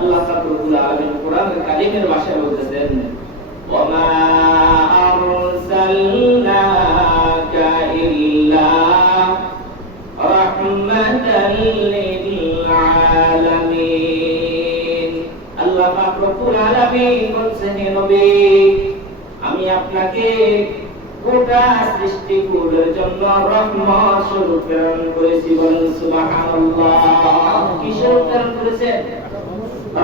আল্লাহ পাক রব্বুল আলামিন কোরআনুল কারীমের ভাষায় বলতেছেন ওয়া মা আরসালনাকা ইল্লা রাহমাতাল লিল আলামিন। আল্লাহ পাক রব্বুল আলামিন বলছেন হে নবী আমি আপনাকে গোটা সৃষ্টিকুলের জন্য রহমত স্বরূপ প্রেরণ করেছি। বলেন সুবহানাল্লাহ। কি স্বরূপ প্রেরণ করেছেন?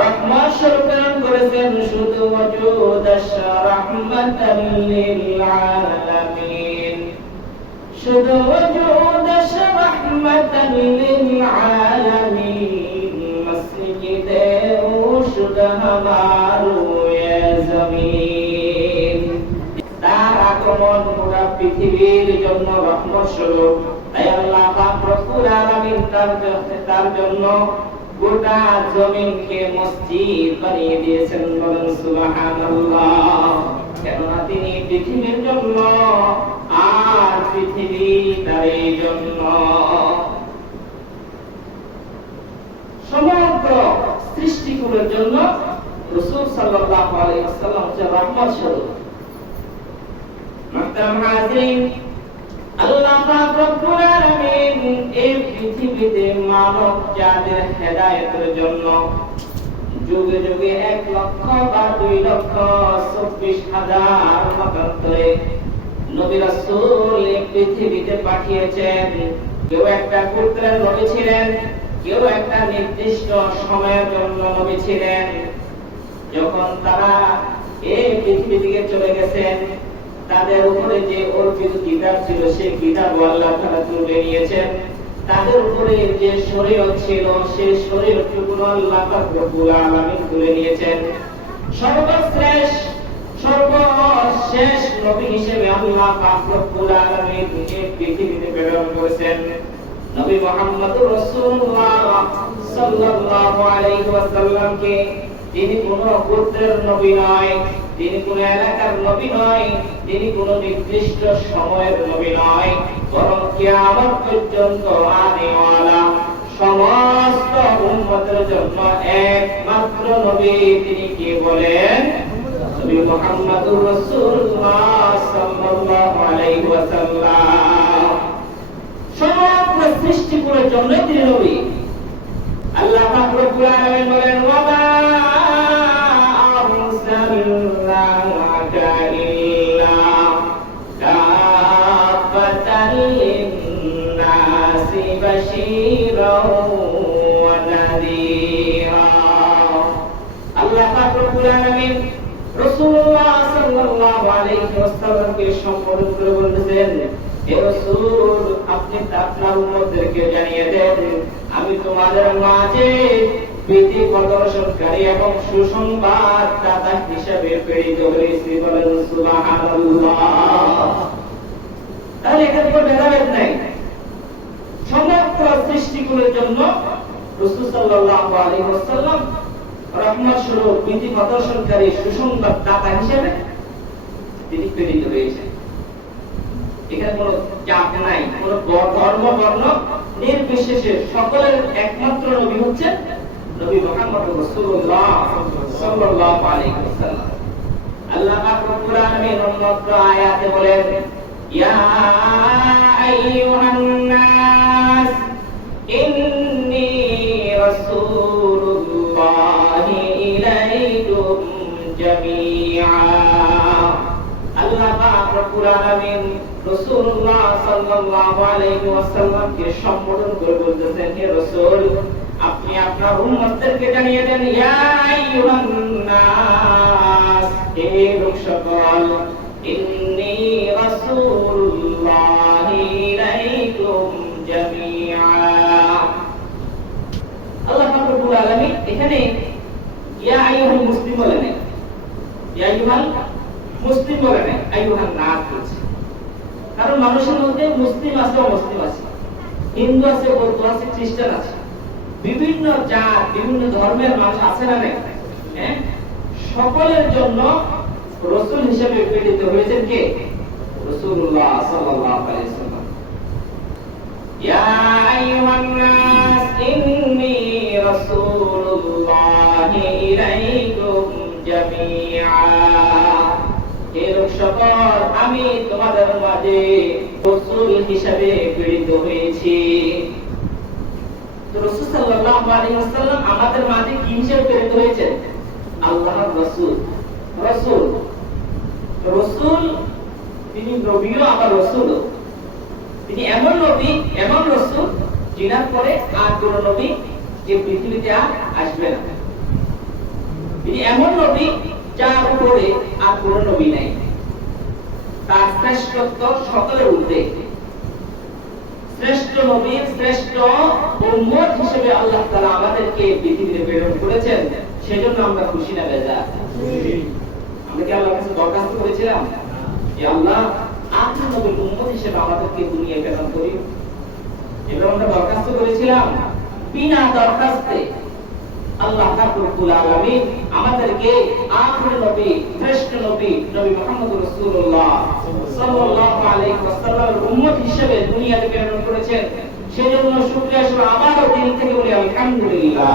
রহমত স্বরূপ প্রেরণ করেছেন। শুধু ওয়াজুদাশ রাহমাতাল লিল আলামিন, শুধু ওয়াজুদাশ রাহমাতাল লিল আলামিন। মসজিদে উশুদ হামারো ইয়া জমিন, তার আগমন গোটা পৃথিবীর জন্য রহমত স্বরূপ। তাই আল্লাহ পাক রব্বুল আলামিন তার জন্য গোটা জমিনকে মসজিদ বানিয়ে দিয়েছেন। বলেন সুবহানাল্লাহ। কেননা তিনি পৃথিবীর জন্য আর পৃথিবী তার জন্য। সমগ্র সৃষ্টিকুলের জন্য রাসূল সাল্লাল্লাহু আলাইহি ওয়াসাল্লাম হচ্ছে রহমত স্বরূপ। মুহতারাম হাজিরিন, আল্লাহ পাক রব্বুল আলামিন এই পৃথিবীতে মানব জাতির হেদায়েতের জন্য যুগে যুগে 1 লক্ষ বা 2 লক্ষ 24,000 মতান্তরে নবী রাসূল এই পৃথিবীতে পাঠিয়েছেন। কেউ একটা গোত্রের নবী ছিলেন, কেউ একটা নির্দিষ্ট সময়ের জন্য নবী ছিলেন। যখন তারা এই পৃথিবী থেকে চলে গেছেন, তাদের উপরে যে অর্পিত কিতাব ছিল সেই কিতাব আল্লাহ তাআলা তুলে নিয়েছেন। তাদের উপরে যে শরীয়ত ছিল সেই শরীয়তটুকু আল্লাহ পাক রব্বুল আলামিন তুলে নিয়েছেন। সর্বশেষ নবী হিসেবে আল্লাহ পাক রব্বুল আলামিন এই পৃথিবীতে প্রেরণ করেছেন নবী মুহাম্মদুর রাসূলুল্লাহ সাল্লাল্লাহু আলাইহি ওয়াসাল্লামকে। তিনি কোন গোত্রের নবী নয়, তিনি কোন এলাকার নবী নয়, তিনি কোন নির্দিষ্ট সময়ের নবী নয়, বরং কিয়ামত পর্যন্ত আনেওয়ালা সমস্ত উম্মতের জন্য একমাত্র নবী। তিনি কি বলেন? নবী মুহাম্মদুর রাসূলুল্লাহ সাল্লাল্লাহু আলাইহি ওয়াসাল্লাম। সমগ্র সৃষ্টিকুলের জন্য তিনি নবী। আল্লাহ পাক রব্বুল আলামিন বলেন ওয়া মা আরসালনাকা ইল্লা কাফাতাল লিন-নাসি বাশীরাও ওয়া নাযীরা। আল্লাহ পাক রব্বুল আলামিন রাসূলুল্লাহ সাল্লাল্লাহু আলাইহি ওয়াসাল্লামকে সম্বোধন করে বলেছেন হে রাসূল আপনি আপনার উম্মতদেরকে জানিয়ে দেন আমি তোমাদের মাঝে ভীতি প্রদর্শনকারী এবং সুসংবাদ দাতা হিসেবে প্রেরিত হয়েছি। বলেন সুবহানাল্লাহ। তাহলে এখানে কোনো ভেদাভেদ নাই। সমগ্র সৃষ্টিকুলের জন্য রাসূল সাল্লাল্লাহু আলাইহি ওয়াসাল্লাম রহমত স্বরূপ ভীতি প্রদর্শনকারী সুসংবাদ দাতা হিসেবে তিনি প্রেরিত হয়েছেন। এখানে কোনো জাত নাই, কোনো ধর্ম বর্ণ নির্বিশেষে সকলের একমাত্র নবী হচ্ছেন নবী মুহাম্মদ রাসূলুল্লাহ সাল্লাল্লাহু আলাইহি ওয়াসাল্লাম। আল্লাহ পাক রব্বুল আলামিন অন্যত্র আয়াতে বলেন ইয়া আইয়ুহান নাস ইন্নী রাসূলুল্লাহি ইলাইকুম জামিআ। আল্লাহ পাক রব্বুল আলামিন রাসূলুল্লাহ সাল্লাল্লাহু আলাইহি ওয়াসাল্লামকে সম্বোধন করে বলতেছেন হে রাসূল আপনি আপনার উম্মতদেরকে জানিয়ে দেন ইয়া আইয়ুহান নাস হে লোক সকল ইন্নী রাসূলুল্লাহি ইলাইকুম জামিআ। আল্লাহ পাক রব্বুল আলামিন এখানে ইয়া আইয়ুহাল মুসলিম বলেন, ইয়া আইয়ুহাল মুসলিম বলেন, আইয়ুহান নাস বলছে। কারণ মানুষের মধ্যে মুসলিম আছে, অমুসলিম আছে, হিন্দু আছে, বৌদ্ধ আছে, খ্রিস্টান আছে, বিভিন্ন জাত বিভিন্ন ধর্মের মানুষ আছে না নাই? সকলের জন্য রাসূল হিসেবে প্রেরিত হয়েছেন কে? রাসূলুল্লাহ সাল্লাল্লাহু আলাইহি ওয়াসাল্লাম। ইয়া আইয়ুহান নাস ইন্নী রাসূলুল্লাহ ইল্লাহি ইলাইকুম জামিআ। হে লোক সকল, আমি তোমাদের মাঝে রাসূল হিসেবে প্রেরিত হয়েছি। তো রাসূল সাল্লাল্লাহু আলাইহি ওয়াসাল্লাম আমাদের মাঝে কি হিসেবে প্রেরিত হয়েছেন? আল্লাহর রাসূল। রাসূল রাসূল তিনি নবীও আবার রাসূলও। তিনি এমন নবী, এমন রাসূল যিনার পরে আর কোন নবী এই পৃথিবীতে আর আসবে না। তিনি এমন নবী যার উপরে আর কোন নবী নাই। তার শ্রেষ্ঠত্ব সকলের ঊর্ধ্বে। শ্রেষ্ঠ নবী, শ্রেষ্ঠ উম্মত হিসেবে আল্লাহ তাআলা আমাদেরকে পৃথিবীতে প্রেরণ করেছেন। সেজন্য আমরা খুশি না বেজার? আমরা কি আল্লাহর কাছে দরখাস্ত করেছিলাম যে আল্লাহ আপনি নবীর উম্মত হিসেবে আমাদেরকে দুনিয়ায় প্রেরণ করুন? এবার আমরা দরখাস্ত করেছিলাম? বিনা দরখাস্তে আল্লাহ রব্বুল আলামিন আমাদেরকে আখির নবী, শ্রেষ্ঠ নবী, নবী মুহাম্মদ রাসূলুল্লাহ সাল্লাল্লাহু আলাইহি ওয়াসাল্লামের উম্মত হিসেবে দুনিয়াতে প্রেরণ করেছেন। সেজন্য শুকরিয়া স্বরূপ আবারও দিল থেকে বলি আলহামদুলিল্লাহ।